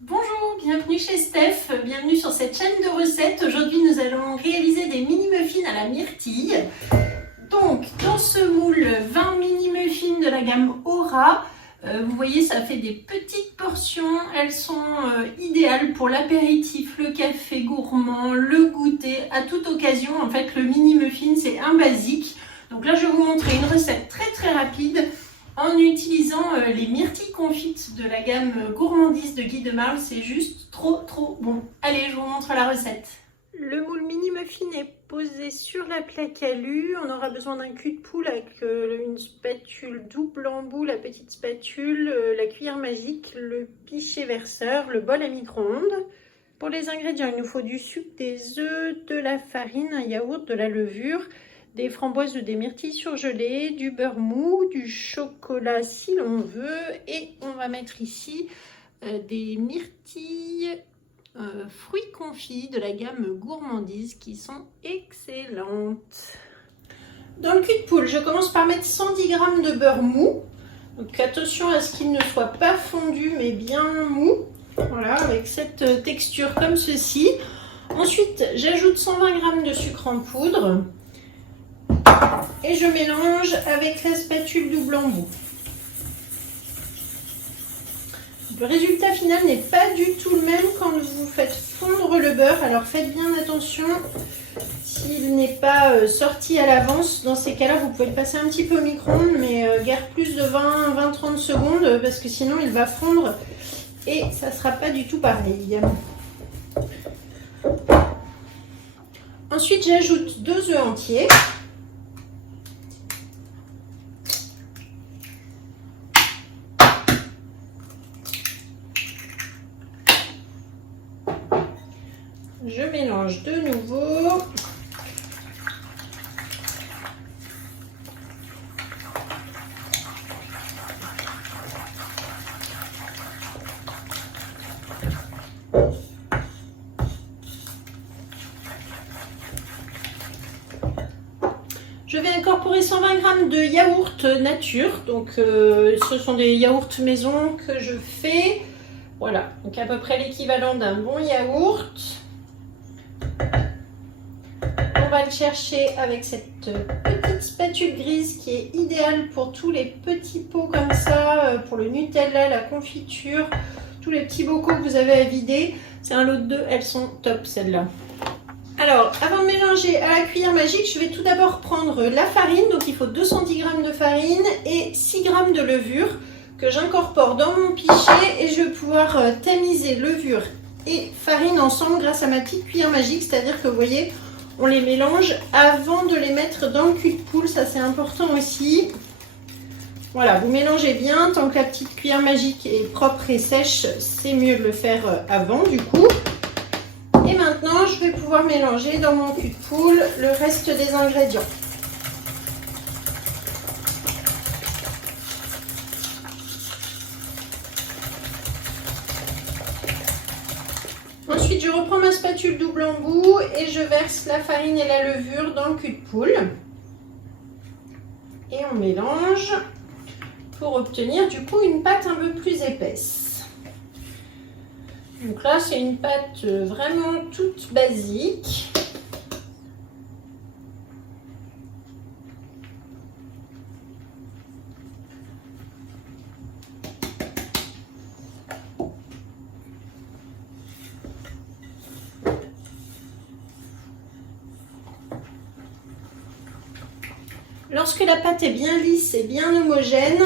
Bonjour, bienvenue chez Steph, bienvenue sur cette chaîne de recettes. Aujourd'hui nous allons réaliser des mini muffins à la myrtille. Donc dans ce moule, 20 mini muffins de la gamme Aura. Vous voyez, ça fait des petites portions, elles sont idéales pour l'apéritif, le café gourmand, le goûter, à toute occasion. En fait, le mini muffin c'est un basique. Donc là je vais vous montrer une recette très rapide en utilisant les myrtilles confites de la gamme gourmandise de Guy de Marle. C'est juste trop bon. Allez, je vous montre la recette. Le moule mini muffin est posé sur la plaque alu. On aura besoin d'un cul de poule avec une spatule double embout, la petite spatule, la cuillère magique, le pichet verseur, le bol à micro-ondes. Pour les ingrédients, il nous faut du sucre, des œufs, de la farine, un yaourt, de la levure, des framboises ou des myrtilles surgelées, du beurre mou, du chocolat si l'on veut, et on va mettre ici des myrtilles fruits confits de la gamme gourmandise qui sont excellentes. Dans le cul de poule, je commence par mettre 110 g de beurre mou. Donc attention à ce qu'il ne soit pas fondu mais bien mou. Voilà, avec cette texture comme ceci. Ensuite, j'ajoute 120 g de sucre en poudre et je mélange avec la spatule double embout. Le résultat final n'est pas du tout le même quand vous faites fondre le beurre. Alors faites bien attention s'il n'est pas sorti à l'avance. Dans ces cas-là, vous pouvez le passer un petit peu au micro-ondes, mais guère plus de 20-30 secondes parce que sinon il va fondre et ça ne sera pas du tout pareil. Ensuite, j'ajoute 2 œufs entiers. Je mélange de nouveau. Je vais incorporer 120 g de yaourt nature. Donc ce sont des yaourts maison que je fais. Voilà, donc à peu près l'équivalent d'un bon yaourt. On va le chercher avec cette petite spatule grise qui est idéale pour tous les petits pots comme ça, pour le Nutella, la confiture, tous les petits bocaux que vous avez à vider. C'est un lot de 2, elles sont top celles-là. Alors, avant de mélanger à la cuillère magique, je vais tout d'abord prendre la farine. Donc il faut 210 g de farine et 6 g de levure que j'incorpore dans mon pichet et je vais pouvoir tamiser levure et farine ensemble grâce à ma petite cuillère magique. C'est-à-dire que vous voyez, on les mélange avant de les mettre dans le cul de poule, ça c'est important aussi. Voilà, vous mélangez bien, tant que la petite cuillère magique est propre et sèche, c'est mieux de le faire avant du coup. Et maintenant, je vais pouvoir mélanger dans mon cul de poule le reste des ingrédients. Ensuite, je reprends ma spatule double embout et je verse la farine et la levure dans le cul de poule. Et on mélange pour obtenir du coup une pâte un peu plus épaisse. Donc là, c'est une pâte vraiment toute basique. Lorsque la pâte est bien lisse et bien homogène,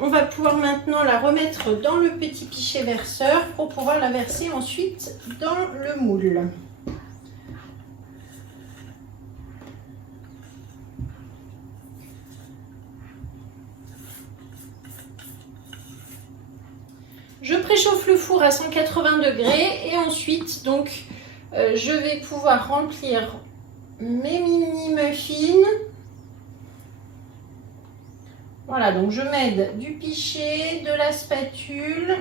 on va pouvoir maintenant la remettre dans le petit pichet verseur pour pouvoir la verser ensuite dans le moule. Je préchauffe le four à 180 degrés et ensuite donc je vais pouvoir remplir mes mini muffins. Voilà, donc je m'aide du pichet, de la spatule.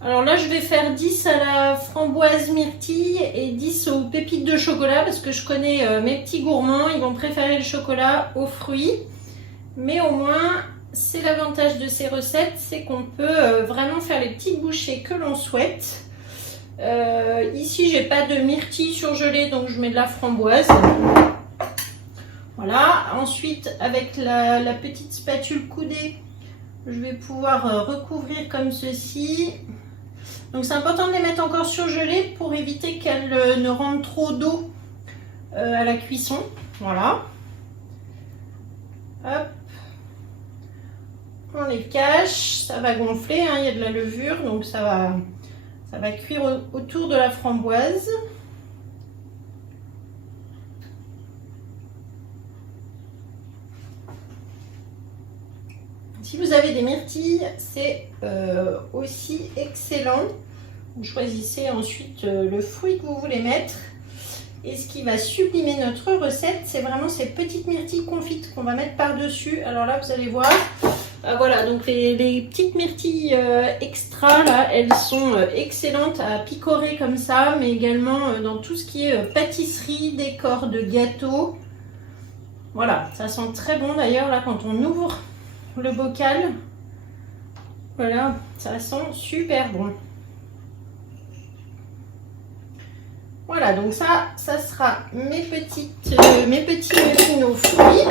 Alors là, je vais faire 10 à la framboise myrtille et 10 aux pépites de chocolat parce que je connais mes petits gourmands, ils vont préférer le chocolat aux fruits. Mais au moins, c'est l'avantage de ces recettes, c'est qu'on peut vraiment faire les petites bouchées que l'on souhaite. Ici, j'ai pas de myrtille surgelée, donc je mets de la framboise. Voilà. Ensuite, avec la petite spatule coudée, je vais pouvoir recouvrir comme ceci. Donc c'est important de les mettre encore surgelées pour éviter qu'elles ne rentrent trop d'eau à la cuisson. Voilà. Hop. On les cache, ça va gonfler, hein, il y a de la levure, donc ça va cuire autour de la framboise. Si vous avez des myrtilles, c'est aussi excellent. Vous choisissez ensuite le fruit que vous voulez mettre. Et ce qui va sublimer notre recette, c'est vraiment ces petites myrtilles confites qu'on va mettre par-dessus. Alors là, vous allez voir, voilà, donc les petites myrtilles extra, là, elles sont excellentes à picorer comme ça, mais également dans tout ce qui est pâtisserie, décor de gâteau. Voilà, ça sent très bon d'ailleurs, là, quand on ouvre le bocal, voilà, ça sent super bon. Voilà, donc ça sera mes petits muffins aux fruits.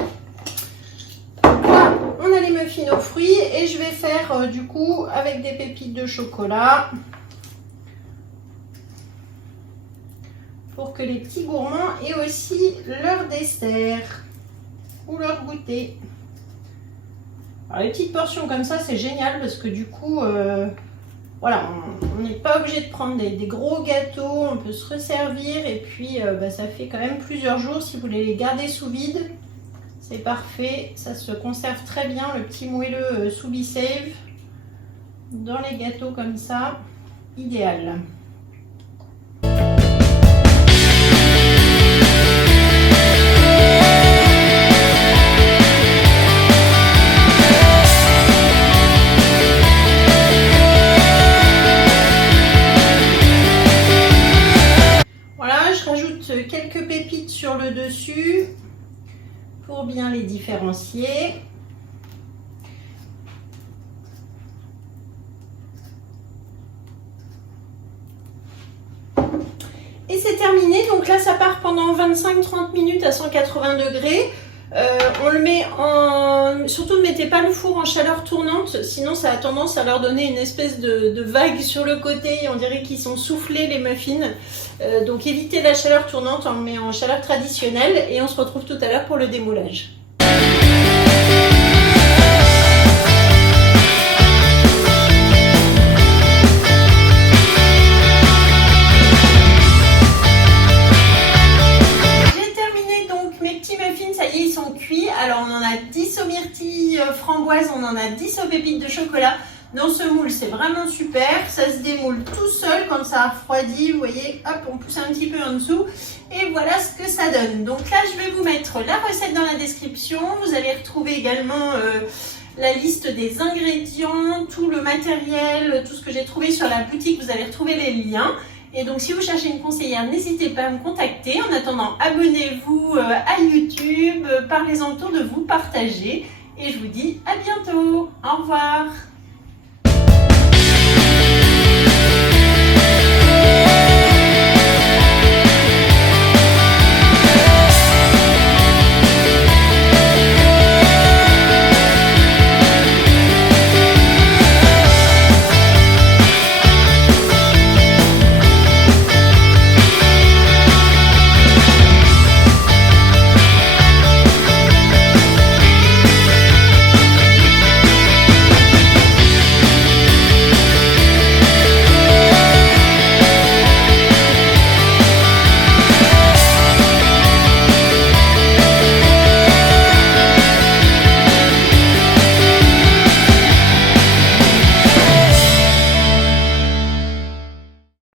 Donc là, on a les muffins aux fruits et je vais faire du coup avec des pépites de chocolat pour que les petits gourmands aient aussi leur dessert ou leur goûter. Alors, les petites portions comme ça, c'est génial parce que du coup, voilà, on n'est pas obligé de prendre des gros gâteaux, on peut se resservir et puis ça fait quand même plusieurs jours. Si vous voulez les garder sous vide, c'est parfait, ça se conserve très bien, le petit moelleux sous Be-Save dans les gâteaux comme ça, idéal. Quelques pépites sur le dessus pour bien les différencier. Et c'est terminé, donc là ça part pendant 25-30 minutes à 180 degrés. On le met en... Surtout ne mettez pas le four en chaleur tournante, sinon ça a tendance à leur donner une espèce de vague sur le côté et on dirait qu'ils sont soufflés les muffins. Donc évitez la chaleur tournante, on le met en chaleur traditionnelle et on se retrouve tout à l'heure pour le démoulage. Alors on en a 10 aux myrtilles framboises, on en a 10 aux pépites de chocolat. Dans ce moule, c'est vraiment super. Ça se démoule tout seul quand ça a refroidi. Vous voyez, hop, on pousse un petit peu en dessous. Et voilà ce que ça donne. Donc là, je vais vous mettre la recette dans la description. Vous allez retrouver également la liste des ingrédients, tout le matériel, tout ce que j'ai trouvé sur la boutique. Vous allez retrouver les liens. Et donc, si vous cherchez une conseillère, n'hésitez pas à me contacter. En attendant, abonnez-vous à YouTube, parlez-en autour de vous, partagez. Et je vous dis à bientôt. Au revoir.